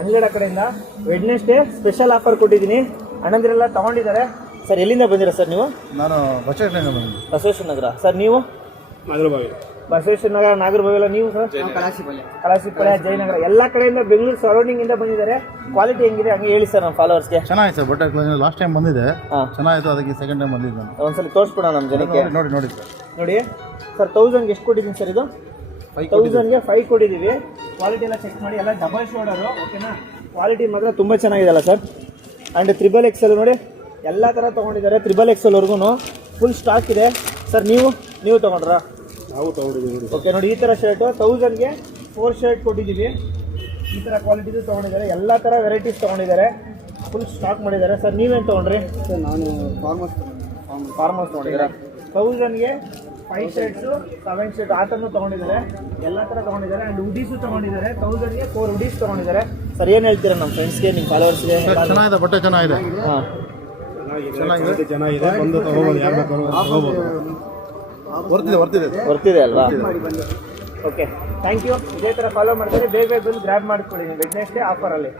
ಅಂಗಡಿ ಕಡೆಯಿಂದ Wednesday special offer ಕೊಟ್ಟಿದ್ದೀನಿ. ಅಣ್ಣಂದಿರೆಲ್ಲ ತಗೊಂಡಿದ್ದಾರೆ. ಸರ್ ಎಲ್ಲಿಂದ ಬಂದಿರಾ ಸರ್ ನೀವು? ನಾನು ಬಸವೇಶ್ವರ ನಗರ. ಸರ್ ನೀವು? ಬಸವೇಶ್ವರ ನಗರ, ನಾಗರಬಾವಿಲ. ನೀವು ಸರ್? ಕಲಾಸಿಪಾಳ್ಯ, ಜಯನಗರ, ಎಲ್ಲ ಕಡೆಯಿಂದ ಬೆಂಗಳೂರು ಸರೌಂಡಿಂಗ್ ಇಂದ ಬಂದಿದ್ದಾರೆ. ಕ್ವಾಲಿಟಿ ಹೆಂಗಿದೆ ಹಂಗೆ ಹೇಳಿ ಸರ್ ನಮ್ಮ ಫಾಲೋವರ್ಸ್ಗೆ. ಚೆನ್ನಾಗಿದೆ ಸರ್. ಬಟ್ಟೆ ಲಾಸ್ಟ್ ಟೈಮ್ ಬಂದಿದೆ, ಚೆನ್ನಾಗಿತ್ತು. ಅದಕ್ಕೆ ಸೆಕೆಂಡ್ ಟೈಮ್ ಬಂದಿದ್ದು ನಾನು. ಒಂದ್ಸಲ ತೋರಿಸ್ಬಿಡೋಣ ನಮ್ಮ ಜನಕ್ಕೆ. ನೋಡಿ ಸರ್. ನೋಡಿ ಸರ್, 1000ಗೆ ಎಷ್ಟು ಕೊಟ್ಟಿದ್ದೀನಿ ಸರ್? ಇದು 1000ಗೆ 5 ಕೊಟ್ಟಿದ್ದೀವಿ. ಕ್ವಾಲಿಟಿ ಎಲ್ಲ ಚೆಕ್ ಮಾಡಿ. ಎಲ್ಲ ಡಬಲ್ ಶೋಲ್ಡರು, ಓಕೆನಾ? ಕ್ವಾಲಿಟಿ ಮಾತ್ರ ತುಂಬ ಚೆನ್ನಾಗಿದೆಲ್ಲ ಸರ್. ಆ್ಯಂಡ್ XXL ನೋಡಿ, ಎಲ್ಲ ಥರ ತೊಗೊಂಡಿದ್ದಾರೆ. XXL ವರ್ಗೂ ಫುಲ್ ಸ್ಟಾಕ್ ಇದೆ ಸರ್. ನೀವು ತೊಗೊಂಡ್ರಾ? ನಾವು ತೊಗೊಂಡಿದ್ದೀವಿ. ಓಕೆ ನೋಡಿ, ಈ ಥರ ಶರ್ಟು 1000ಗೆ 4 ಶರ್ಟ್ ಕೊಟ್ಟಿದ್ದೀವಿ. ಈ ಥರ ಕ್ವಾಲಿಟಿದು ತೊಗೊಂಡಿದ್ದಾರೆ. ಎಲ್ಲ ಥರ ವೆರೈಟೀಸ್ ತೊಗೊಂಡಿದ್ದಾರೆ. ಫುಲ್ ಸ್ಟಾಕ್ ಮಾಡಿದ್ದಾರೆ ಸರ್. ನೀವೇನು ತೊಗೊಂಡ್ರಿ ಸರ್? ನಾನು ಫಾರ್ಮರ್ಸ್ ತೊಗೊಂಡಿದ್ದೀರಾ? 1000ಗೆ 5 ಶರ್ಟ್ಸು, 7 ಶರ್ಟ್ ಆ ಥರನೂ ತೊಗೊಂಡಿದ್ದಾರೆ. ಎಲ್ಲ ಥರ ತೊಗೊಂಡಿದ್ದಾರೆ. ಆ್ಯಂಡ್ ಹುಡೀಸು ತೊಗೊಂಡಿದ್ದಾರೆ. 1000ಗೆ 4 ಹುಡೀಸ್ ತೊಗೊಂಡಿದ್ದಾರೆ. ಸರ್ ಏನು ಹೇಳ್ತೀರಾ ನಮ್ಮ ಫ್ರೆಂಡ್ಸ್ಗೆ, ನಿಮ್ಮ ಫಾಲೋವರ್ಸ್ಗೆ? ಚೆನ್ನಾಗಿದೆ, ಬಟ್ಟೆ ಚೆನ್ನಾಗಿದೆ. ಹಾಂ, ಚೆನ್ನಾಗಿದೆ. ಬಂದು ತಗೋಬೋದು, ಯಾರು ಬೇಕಾದ್ರೂ ತಗೋಬೋದು. ಬರ್ತಿದೆ ಅಲ್ವಾ? Okay, thank you. ಇದೇ ಥರ ಫಾಲೋ ಮಾಡ್ತಾರೆ. ಬೇಗ ಬಂದು ಗ್ರ್ಯಾಬ್ ಮಾಡ್ಕೊಳ್ಳಿ. ವೆಡ್ನೆಸ್ಡೇ ಆಫರಲ್ಲಿ.